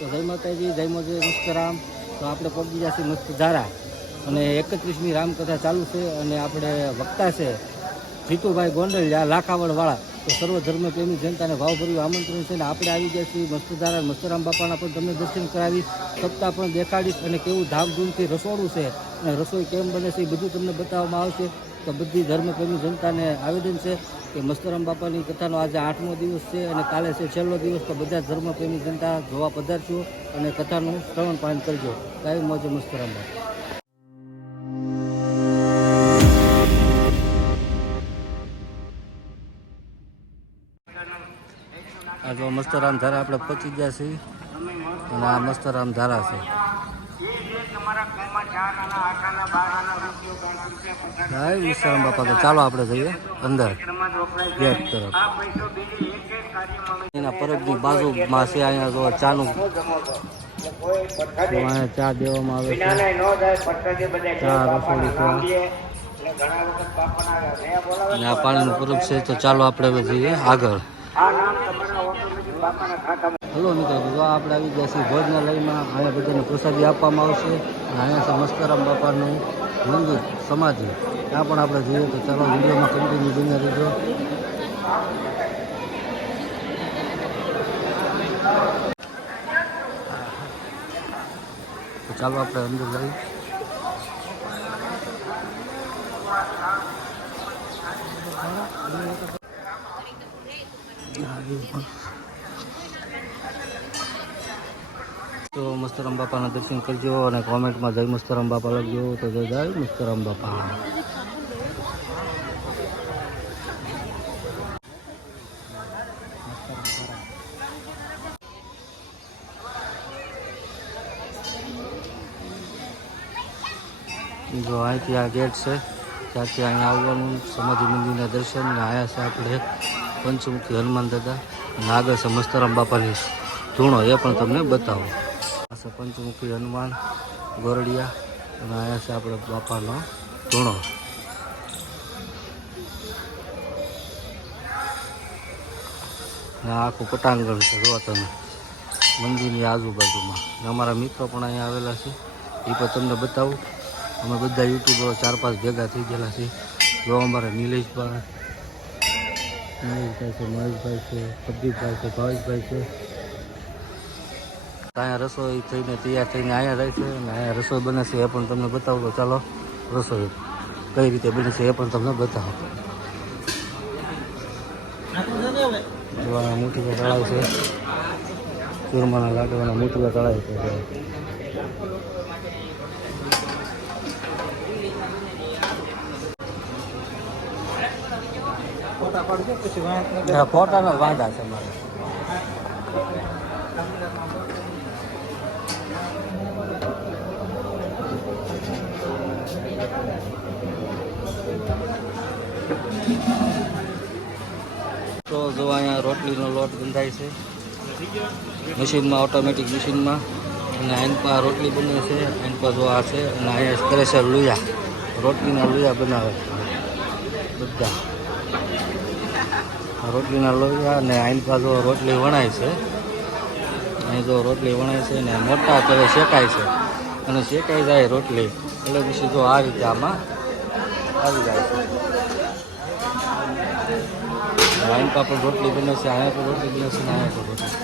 તો જય માતાજી, જય મોજે, મસ્તરામ. તો આપણે પહોંચી ગયા છીએ મસ્ત ધારા અને 31મી રામકથા ચાલુ છે અને આપણે વક્તા છે જીતુભાઈ ગોંડલિયા લાખાવડવાળા. તો સર્વ ધર્મ પ્રેમી જનતાને ભાવભર્યું આમંત્રણ છે ને આપણે આવી ગયા છીએ મસ્ત ધારા. મસ્તરામ બાપાના પણ તમને દર્શન કરાવીશ, સપ્તાહ પણ દેખાડીશ અને કેવું ધામધૂમથી રસોડું છે અને રસોઈ કેમ બને છે એ બધું તમને બતાવવામાં આવશે. તો બધી ધર્મપ્રેમી જનતાને આવેદન છે કે મસ્તરામ બાપાની કથાનો આજે 8મો દિવસ છે અને કાલે છે છેલ્લો દિવસ. તો બધા ધર્મપ્રેમી જનતા જોવા પધારજો અને કથાનું શ્રવણ પાન કરજો. કાંઈ મોજે મસ્તરામ બાપા. આ જો મસ્તરામ ધારા આપણે પહોંચી ગયા છીએ અને આ મસ્તરામ ધારા છે. મસ્તરામ બાપા. તો ચાલો આપણે જઈએ અંદર ગેટ તરફ. એના પરબની બાજુમાં છે અહીંયા જો ચાનું અહીંયા ચા દેવામાં આવે છે. ચા રસોડી છે અને આ પાણીનું પરબ છે. તો ચાલો આપણે હવે જઈએ આગળ. હલો મિત્રો, જો આપણે આવી ગયા છીએ ભોજનાલયમાં. અહીંયા બધાને પ્રસાદી આપવામાં આવશે અને અહીંયા છે મસ્તરામ બાપાનું મંદિર, સમાધિ. ત્યાં પણ આપણે જોઈએ. તો ચાલો વિડીયોમાં કન્ટિન્યુ બન્યા રહેજો. તો ચાલો આપણે અંદર જઈએ. તો મસ્તરામ બાપાના દર્શન કરજો અને કોમેન્ટમાં જય મસ્તરામ બાપા લખજો. તો જય મસ્તરામ બાપા. જો અહીંથી આ ગેટ છે, ત્યાંથી અહીંયા આવવાનું સમાધિ મંદિરના દર્શન. ને આવ્યા છે આપણે પંચમુખી હનુમાન દાદા અને આગળ છે મસ્તરામ બાપાની ધૂણો, એ પણ તમને બતાવો. આ છે પંચમુખી હનુમાન ગોરડિયા અને અહીંયા છે આપણે બાપાનો ધૂણો. આખું પટાંગણ છે જો તમે મંદિરની આજુબાજુમાં. અમારા મિત્રો પણ અહીંયા આવેલા છે, એ પણ તમને બતાવું. અમે બધા યુટ્યુબરો 4-5 ભેગા થઈ ગયેલા છે. જો અમારા નિલેશભાઈ છે, મહેશભાઈ છે, પ્રદીપભાઈ છે, ભાવેશભાઈ છે. અહીંયા રસોઈ થઈને તૈયાર થઈને અહીંયા રહે છે અને અહીંયા રસોઈ બને છે, એ પણ તમને બતાવું. તો ચાલો રસોઈ કઈ રીતે બને છે એ પણ તમને બતાવો. જોવાના મોટીવા તળાવ છે, ચૂરમાના લાડવાના મોટીવા તળાવ છે. ફોટાના વાંધા છે મારે. તો જો અહીંયા રોટલીનો લોટ બંધાય છે મશીનમાં, ઓટોમેટિક મશીનમાં. અને આઈનપા રોટલી બને છે. આઈનપા જો આ છે અને અહીંયા કરે છે લુયા, રોટલીના લુયા બનાવે છે બધા. રોટલીના લોહીયા અને આઈનપા જો રોટલી વણાય છે. અહીં જો રોટલી વણાય છે ને મોટા તવે શેકાય છે અને શેકાઈ જાય રોટલી એટલે પછી જો આ રીતે આમાં આવી જાય છે. આઈનપા પણ રોટલી બને છે, અહીંયા પણ રોટલી બને છે ને અહીંયા પણ રોટલી.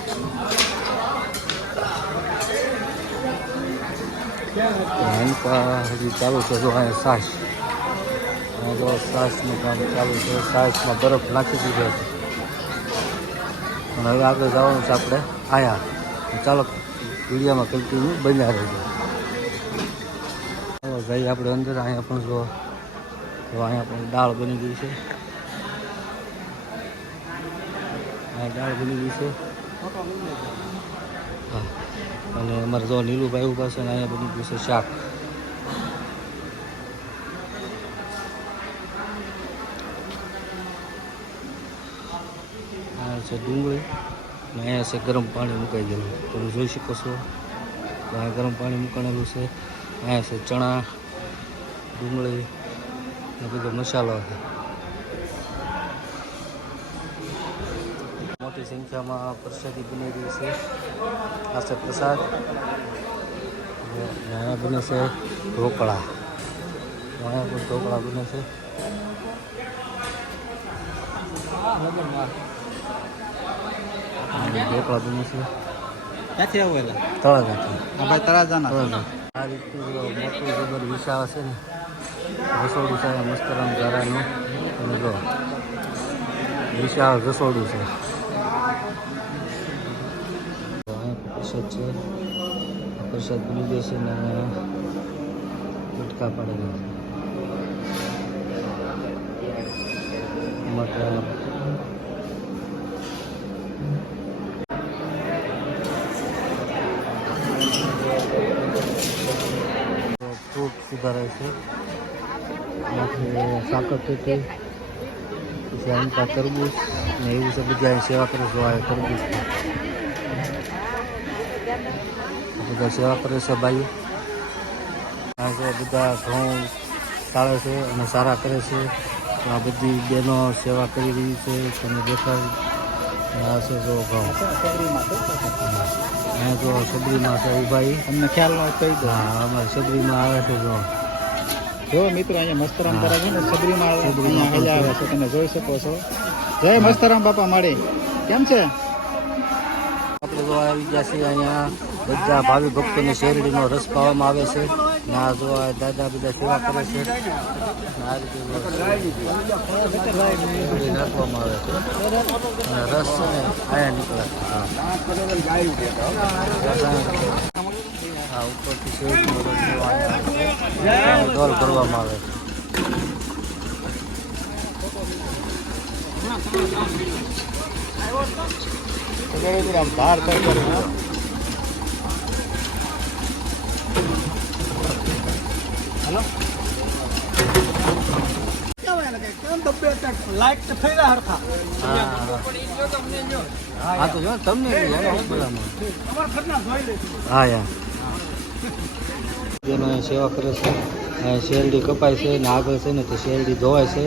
આઈનપા હજી ચાલુ છે. જો અહીંયા છાશ, અહીંયા જો છાશનું કામ ચાલુ છે. છાશમાં બરફ નાખી દીધો છે અને હવે આગળ જવાનું છે આપણે અહીંયા. ચાલો વિડીયોમાં કન્ટિન્યુ બન્યા રહેજો. ચાલો જઈએ આપણે અંદર. અહીંયા પણ જો અહીંયા પણ દાળ બની ગઈ છે. અહીંયા દાળ બની ગઈ છે. હા, અને અમારે જો નીલુભાઈ ઉભા છે ને અહીંયા બની ગયું છે શાક. અહીંયા છે ડુંગળી અને અહીંયા છે ગરમ પાણી મુકાઈ ગયેલું, તમે જોઈ શકો છો. અહીંયા ગરમ પાણી મુકાણેલું છે. અહીંયા છે ચણા, ડુંગળી ને બધો મસાલો છે. મોટી મોટી સંખ્યામાં પ્રસાદી બની રહી છે. આ છે પ્રસાદ. અહીંયા બને છે ઢોકળા. અહીંયા પણ ઢોકળા બને છે. ઢોકળા બને છે. ક્યાંથી આવેલા? તળાજાથી. હા ભાઈ તળાજાના. આ રીતનું મોટું જબર વિશાળ છે ને રસોડું છે મસ્તરામ ઝારાનું. અને જો વિશાળ રસોડું છે. પ્રસાદ છે. પ્રસાદ બની ગયો છે ને ગુટકા પાડેલા છે. ફ્રૂટ સુધારાય છે. એનાથી સાકર પેટી પછી આમકા તરબૂચ ને એવું છે. બધા અહીં સેવા કરે છે. આ તરબૂચ બધા સેવા કરે છે ભાઈ. આ છે બધા ઘઉં ચાલે છે અને સારા કરે છે. આ બધી બહેનો સેવા કરી રહી છે. તમે દેખાય આ છે જો ઘઉં. અહીંયા જો સબરીમાં છે ઉભાઈ. તમને ખ્યાલ ન કહી દો. હા અમારે સબરીમાં આવે છે જો. જો મિત્રો અહીંયા મસ્તરામ તારા છે ને સબરીમાં અહીંયા હેલા આવે છે. તમે જોઈ શકો છો. જય મસ્તરામ બાપા મળી. કેમ છે? આપણે જો આવી ગયા છીએ અહીંયા બધા ભાવિ ભક્તોને શેરડીનો રસ પાવામાં આવે છે. ને આ જો આ દાદા બધા સેવા કરે છે. આ રીતે શેરડી નાખવામાં આવે છે. અને રસ છે ને આયા નીકળે. હા ઉપરથી શેરડીનો રસ ડોલ કરવામાં આવે છે. બહાર તો હેલો લાઈટ તો થઈ રહ્યા હરખા. હા તો જો તમને હા યાર એનો સેવા કરે છે. શેરડી કપાય છે ને આગળ છે ને તે શેરડી ધોવાય છે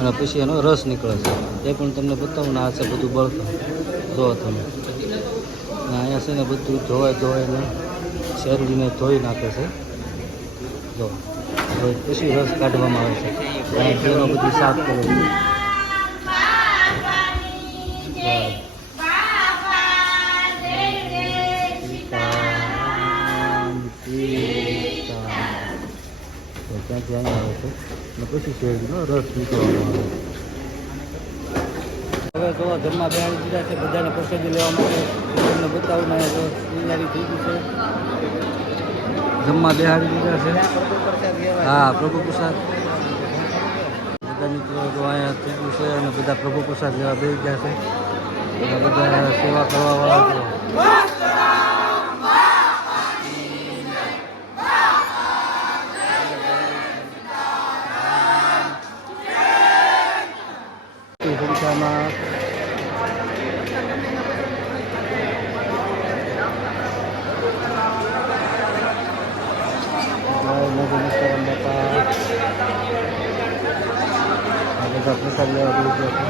અને પછી એનો રસ નીકળે છે. એ પણ તમને બતાવું ને આ છે બધું બળતું જો તમે. અહીંયા છે ને બધું ધોવાઈને શેરડીને ધોઈ નાખે છે. જો પછી રસ કાઢવામાં આવે છે. અહીંયા બધું સાફ કરે છે. ત્યાંથી અહીંયા આવે છે અને પછી શેરડીનો રસ નીકળવામાં આવે છે. હવે જો જમવા બેહાડી દીધા છે બધાને પ્રસાદી લેવા માટે. તમને બતાવું ને તૈયારી થઈ ગઈ છે. જમવા બેહાડી દીધા છે. હા પ્રભુ પ્રસાદ બધા મિત્રો જો અહીંયા થઈ ગયું છે અને બધા પ્રભુ પ્રસાદ લેવા બેસી ગયા છે. બધા સેવા કરવાવાળા છે. સંખ્યામાં બધા પ્રસાદ લેવા દઈ ગયા છે.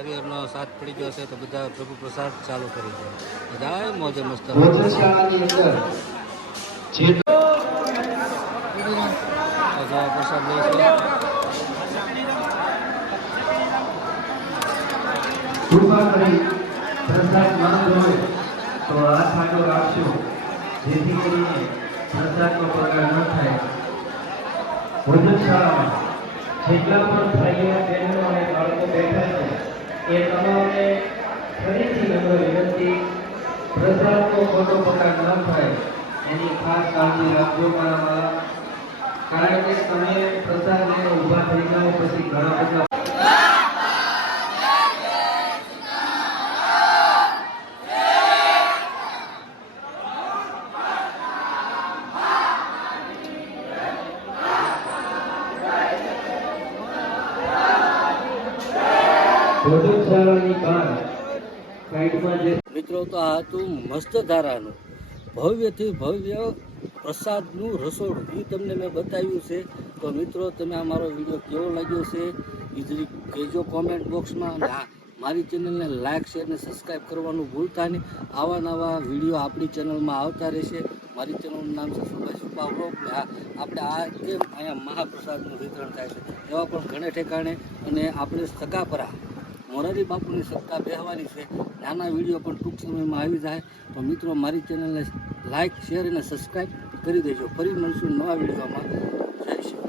હરિહરનો સાથ પડી ગયો છે તો બધા પ્રભુ પ્રસાદ ચાલુ કરી દે. જાય મોજે મસ્ત પ્રસાદ લે છે. પ્રસાદ માંગો તો હાથ આગળ રાખશો જેથી કરીને પ્રસાદનો બગાડ ન થાય. ભોજનશાળામાં જેટલા પણ ભાઈઓ બહેનો અને બાળકો બેઠા છે એ તમામને ફરીથી નમ્ર વિનંતી પ્રસાદનો ખોટો બગાડ ન થાય એની ખાસ કાળજી રાખજો મારા. કારણ કે તમે પ્રસાદ લઈને ઊભા થઈ જાઓ પછી ઘણા બધા મિત્રો તો આ હતું મસ્ત ધારાનું ભવ્યથી ભવ્ય પ્રસાદનું રસોડું. એ તમને મેં બતાવ્યું છે. તો મિત્રો તમે આ મારો વિડીયો કેવો લાગ્યો છે એ જરી કહેજો કોમેન્ટ બોક્સમાં. અને હા, મારી ચેનલને લાઇક શેર અને સબસ્ક્રાઈબ કરવાનું ભૂલતા નહીં. આવા નવા વિડીયો આપણી ચેનલમાં આવતા રહેશે. મારી ચેનલનું નામ છે સુભાષ સુપા વ્લોગ. ને હા, આપણે આ કેમ અહીંયા મહાપ્રસાદનું વિતરણ થાય છે એવા પણ ઘણે ઠેકાણે. અને આપણે સગાપરા મોરારી બાપુની સત્તા બેહવાની છે. નાના વિડીયો પણ ટૂંક સમયમાં આવી જાય. તો મિત્રો મારી ચેનલને લાઇક શેર અને સબસ્ક્રાઈબ કરી દેજો. ફરી મળશું નવા વિડીયોમાં. જય શ્રી